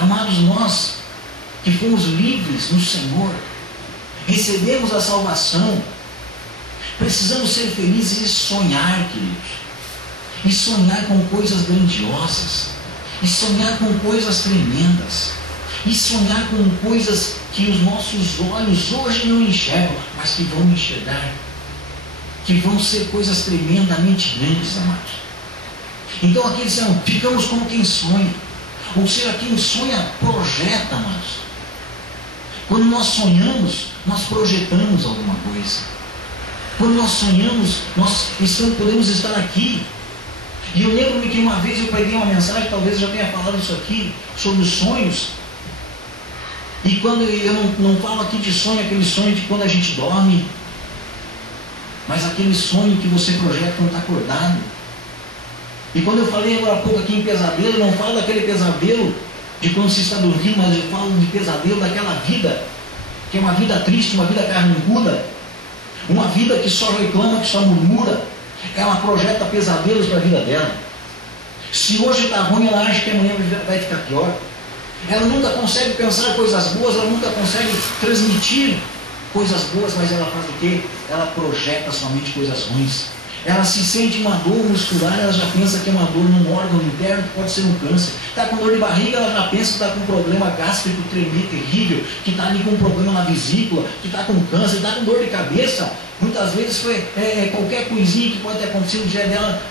Amados, nós que fomos livres no Senhor, recebemos a salvação, precisamos ser felizes e sonhar, queridos. E sonhar com coisas grandiosas. E sonhar com coisas tremendas. E sonhar com coisas que os nossos olhos hoje não enxergam, mas que vão enxergar. Que vão ser coisas tremendamente grandes, amados. Então aqui eles disseram, ficamos como quem sonha. Ou seja, quem sonha projeta, amados. Quando nós sonhamos, nós projetamos alguma coisa. Quando nós sonhamos, nós podemos estar aqui. E eu lembro-me que uma vez eu preguei uma mensagem, talvez eu já tenha falado isso aqui, sobre os sonhos. E quando eu não falo aqui de sonho, aquele sonho de quando a gente dorme, mas aquele sonho que você projeta quando está acordado. E quando eu falei agora há pouco aqui em pesadelo, eu não falo daquele pesadelo de quando se está dormindo, mas eu falo de pesadelo daquela vida, que é uma vida triste, uma vida carrancuda, uma vida que só reclama, que só murmura. Ela projeta pesadelos para a vida dela. Se hoje está ruim, ela acha que amanhã vai ficar pior. Ela nunca consegue pensar coisas boas, ela nunca consegue transmitir coisas boas, mas ela faz o quê? Ela projeta somente coisas ruins. Ela se sente uma dor muscular, ela já pensa que é uma dor num órgão interno, que pode ser um câncer. Está com dor de barriga, ela já pensa que está com um problema gástrico tremendo, terrível, que está ali com um problema na vesícula, que está com câncer, está com dor de cabeça. Muitas vezes foi qualquer coisinha que pode ter acontecido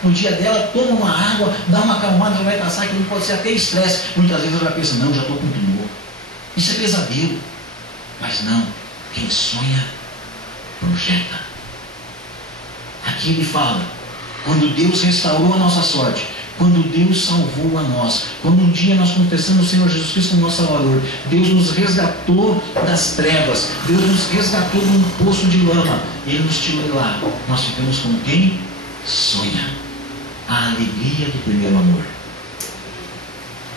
no dia dela, toma uma água, dá uma acalmada, já vai passar, que pode ser até estresse. Muitas vezes ela pensa, não, já estou com tumor. Isso é pesadelo. Mas não, quem sonha, projeta. Aqui ele fala, quando Deus restaurou a nossa sorte, quando Deus salvou a nós, quando um dia nós confessamos o Senhor Jesus Cristo como nosso Salvador, Deus nos resgatou das trevas, Deus nos resgatou de um poço de lama, Ele nos tirou de lá. Nós ficamos como quem sonha, a alegria do primeiro amor.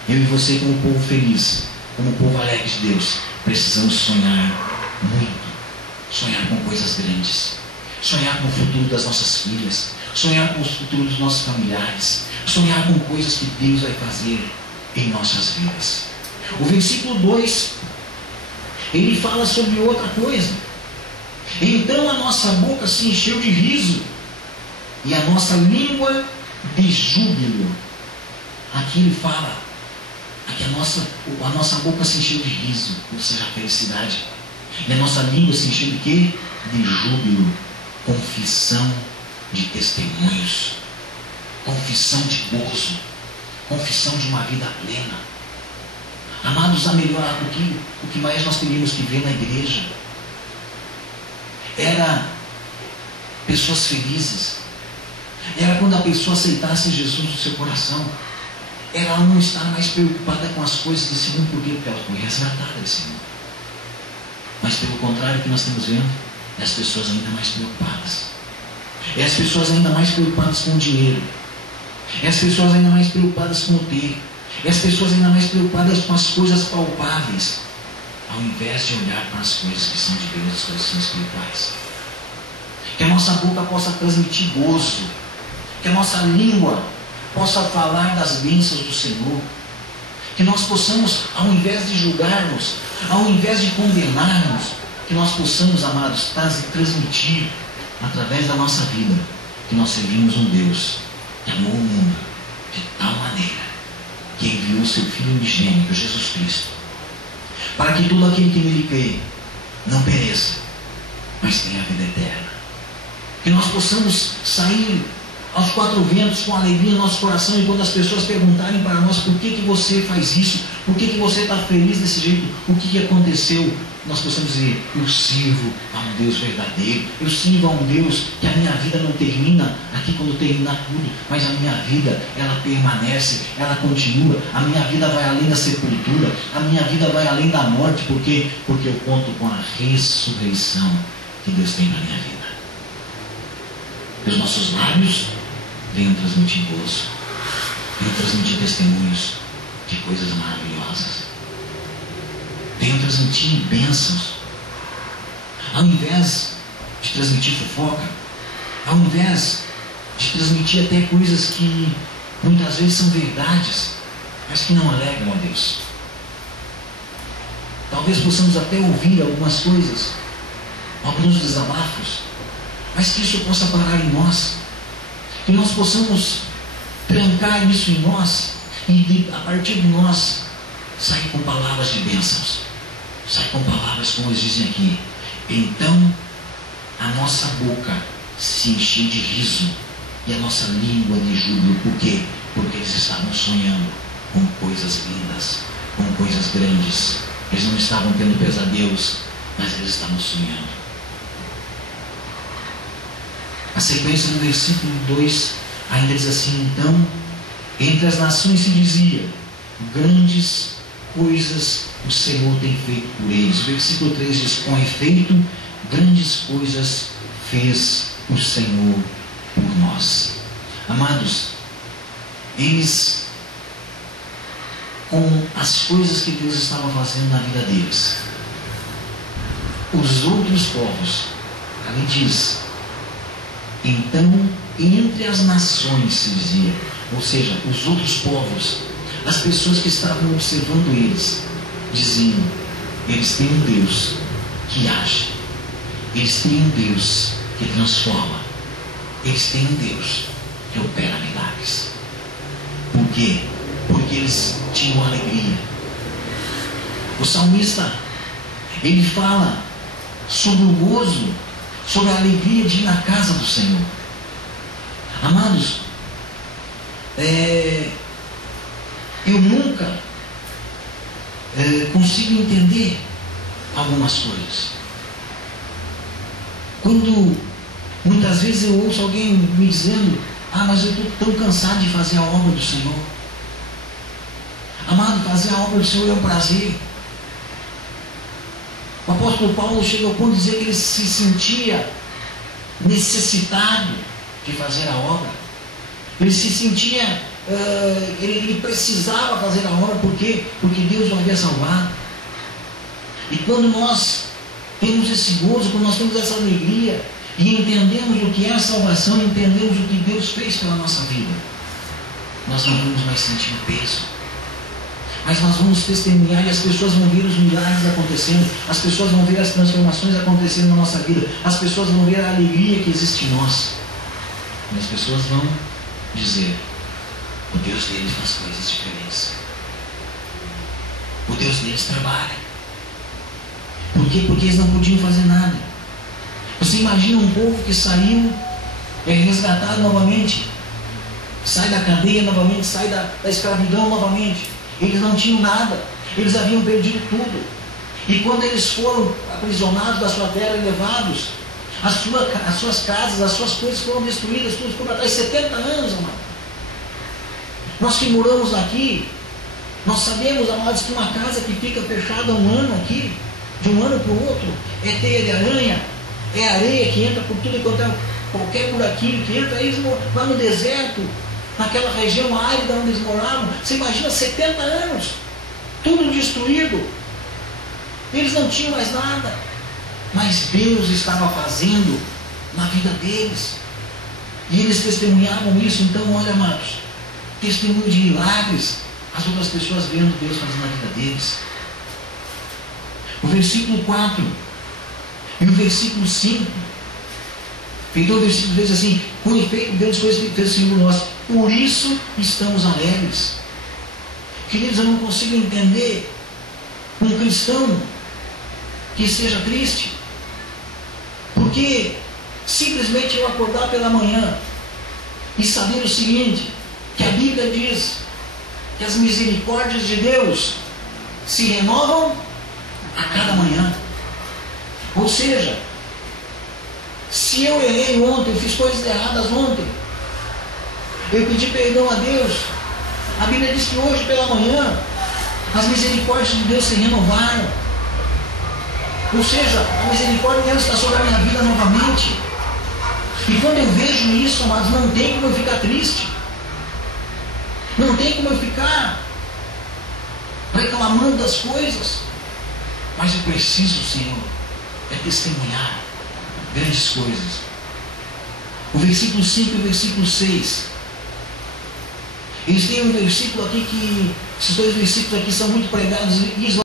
Eu e você, como povo feliz, como povo alegre de Deus, precisamos sonhar muito, sonhar com coisas grandes. Sonhar com o futuro das nossas filhas, sonhar com o futuro dos nossos familiares, sonhar com coisas que Deus vai fazer em nossas vidas. O versículo 2, ele fala sobre outra coisa. Então a nossa boca se encheu de riso e a nossa língua de júbilo. Aqui ele fala, aqui a nossa boca se encheu de riso, ou seja, felicidade. E a nossa língua se encheu de quê? De júbilo. Confissão de testemunhos, confissão de gozo, confissão de uma vida plena. Amados, a melhor, o que mais nós teríamos que ver na igreja era pessoas felizes, era quando a pessoa aceitasse Jesus no seu coração, era ela não estar mais preocupada com as coisas desse mundo. Por quê? Porque ela foi resgatada desse mundo. Mas pelo contrário, o que nós estamos vendo? E as pessoas ainda mais preocupadas. E as pessoas ainda mais preocupadas com o dinheiro. E as pessoas ainda mais preocupadas com o ter. E as pessoas ainda mais preocupadas com as coisas palpáveis, ao invés de olhar para as coisas que são de Deus, as coisas que são espirituais. Que a nossa boca possa transmitir gozo. Que a nossa língua possa falar das bênçãos do Senhor. Que nós possamos, ao invés de julgarmos, ao invés de condenarmos, que nós possamos, amados, transmitir através da nossa vida que nós servimos um Deus que amou o mundo de tal maneira que enviou o seu Filho unigênito, Jesus Cristo, para que todo aquele que nele crê não pereça, mas tenha a vida eterna. Que nós possamos sair aos quatro ventos com alegria no nosso coração, e quando as pessoas perguntarem para nós por que você faz isso, por que você está feliz desse jeito, o que aconteceu, nós possamos dizer, eu sirvo a um Deus verdadeiro, eu sirvo a um Deus que a minha vida não termina aqui quando terminar tudo, mas a minha vida, ela permanece, ela continua, a minha vida vai além da sepultura, a minha vida vai além da morte. Por quê? Porque eu conto com a ressurreição que Deus tem na minha vida. Que os nossos lábios venham transmitir gozo, venham transmitir testemunhos de coisas maravilhosas, venham transmitir bênçãos, ao invés de transmitir fofoca, ao invés de transmitir até coisas que muitas vezes são verdades, mas que não alegram a Deus. Talvez possamos até ouvir algumas coisas, alguns desabafos, mas que isso possa parar em nós, que nós possamos trancar isso em nós e a partir de nós sair com palavras de bênçãos, sair com palavras como eles dizem aqui. Então a nossa boca se encher de riso e a nossa língua de júbilo. Por quê? Porque eles estavam sonhando com coisas lindas, com coisas grandes. Eles não estavam tendo pesadelos, mas eles estavam sonhando. A sequência do versículo 2 ainda diz assim: então entre as nações se dizia, grandes coisas o Senhor tem feito por eles. O versículo 3 diz: com efeito, grandes coisas fez o Senhor por nós. Amados, eles, com as coisas que Deus estava fazendo na vida deles, os outros povos, ali diz, então entre as nações se dizia, ou seja, os outros povos, as pessoas que estavam observando eles, diziam: eles têm um Deus que age, eles têm um Deus que transforma, eles têm um Deus que opera milagres. Por quê? Porque eles tinham alegria. O salmista, ele fala sobre o gozo, sobre a alegria de ir na casa do Senhor. Amados, eu nunca consigo entender algumas coisas. Quando muitas vezes eu ouço alguém me dizendo: ah, mas eu estou tão cansado de fazer a obra do Senhor. Amado, fazer a obra do Senhor é um prazer. O apóstolo Paulo chegou ao ponto de dizer que ele se sentia necessitado de fazer a obra. Ele se sentia, ele precisava fazer a obra. Por quê? Porque Deus o havia salvado. E quando nós temos esse gozo, quando nós temos essa alegria e entendemos o que é a salvação, entendemos o que Deus fez pela nossa vida, nós não vamos mais sentir o peso, mas nós vamos testemunhar, e as pessoas vão ver os milagres acontecendo, as pessoas vão ver as transformações acontecendo na nossa vida, as pessoas vão ver a alegria que existe em nós, e as pessoas vão dizer: o Deus deles faz coisas diferentes, o Deus deles trabalha. Por quê? Porque eles não podiam fazer nada. Você imagina um povo que saiu, é resgatado novamente, sai da cadeia novamente, sai da escravidão novamente. Eles não tinham nada, eles haviam perdido tudo. E quando eles foram aprisionados da sua terra e levados, as suas casas, as suas coisas foram destruídas, tudo ficou para trás. 70 anos, amado. Nós que moramos aqui, nós sabemos, amados, que uma casa que fica fechada um ano aqui, de um ano para o outro, é teia de aranha, é areia que entra por tudo enquanto é qualquer buraquinho que entra. Eles lá no deserto, naquela região árida onde eles moravam, você imagina 70 anos, tudo destruído, eles não tinham mais nada, mas Deus estava fazendo na vida deles, e eles testemunhavam isso. Então, olha, amados, testemunho de milagres, as outras pessoas vendo Deus fazendo na vida deles. O versículo 4 e o versículo 5, então o versículo 3 diz assim: com efeito, grandes coisas fez o Senhor por nós, por isso estamos alegres. Queridos, eu não consigo entender um cristão que esteja triste, porque simplesmente eu acordar pela manhã e saber o seguinte, que a Bíblia diz que as misericórdias de Deus se renovam a cada manhã. Ou seja, se eu errei ontem, eu fiz coisas erradas ontem, eu pedi perdão a Deus, a Bíblia diz que hoje pela manhã as misericórdias de Deus se renovaram. Ou seja, a misericórdia de Deus está sobre a minha vida novamente. E quando eu vejo isso, amados, não tem como eu ficar triste, não tem como eu ficar reclamando das coisas, mas eu preciso, Senhor, testemunhar grandes coisas. O versículo 5 e o versículo 6, eles têm um versículo aqui que, esses dois versículos aqui são muito pregados, e